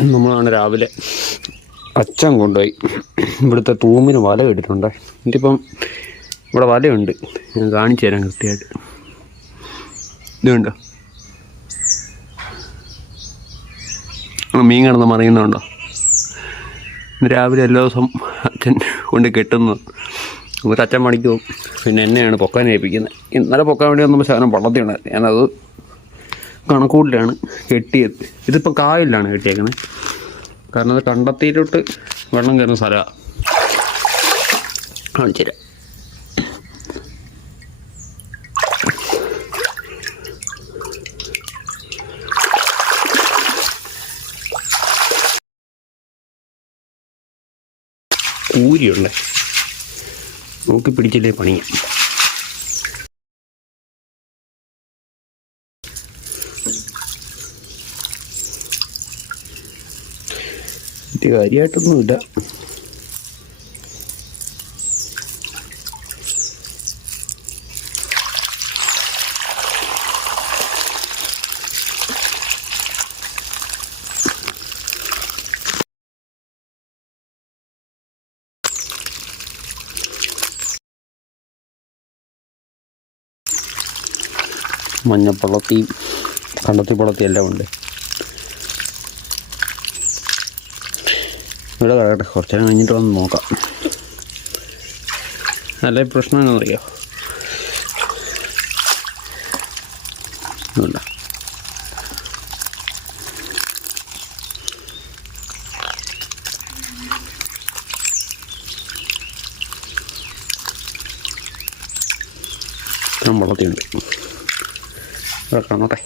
നമ്മളാണ് രാവിലെ അച്ഛൻ കൊണ്ടുപോയി. ഇവിടുത്തെ തൂമിന് വല ഇട്ടിട്ടുണ്ട്. എന്നിട്ടിപ്പം ഇവിടെ വലയുണ്ട്. ഞാൻ കാണിച്ചു തരാം കൃത്യമായിട്ട്. ഇതുണ്ടോ? മീൻ കിടന്ന് മറിയുന്നുണ്ടോ? രാവിലെ എല്ലാ ദിവസം അച്ഛൻ കൊണ്ട് കെട്ടുന്നു ഒരു അച്ഛൻ പണിക്ക് പോകും. പിന്നെ എന്നെയാണ് പൊക്കാൻ ഏൽപ്പിക്കുന്നത്. ഇന്നലെ പൊക്കാൻ വേണ്ടി വന്നപ്പോൾ ശകലം വള്ളത്തിയാണ് ഞാനത് കണക്കൂട്ടിലാണ് കെട്ടിയത്. ഇതിപ്പോൾ കായലിലാണ് കെട്ടിയേക്കുന്നത് കാരണം അത് കണ്ടത്തിയിലോട്ട് വെള്ളം കയറുന്ന സ്ഥലമാണ് കാണിച്ചു തരാം. കൂരിയുണ്ട് നോക്കി പിടിച്ചില്ലേ പണി ഇത് കാര്യമായിട്ടൊന്നുമില്ല മഞ്ഞപ്പള്ളത്തി കണ്ടത്തിപ്പള്ളത്തി എല്ലാം ഉണ്ട്. ഇവിടെ കിടക്കട്ടെ കുറച്ച് നേരം കഴിഞ്ഞിട്ട് വന്ന് നോക്കാം. നല്ല പ്രശ്നം എന്നറിയോ ഇല്ല ഇത്രയും വളർത്തിയുണ്ട് ഇവിടെ കാണട്ടെ.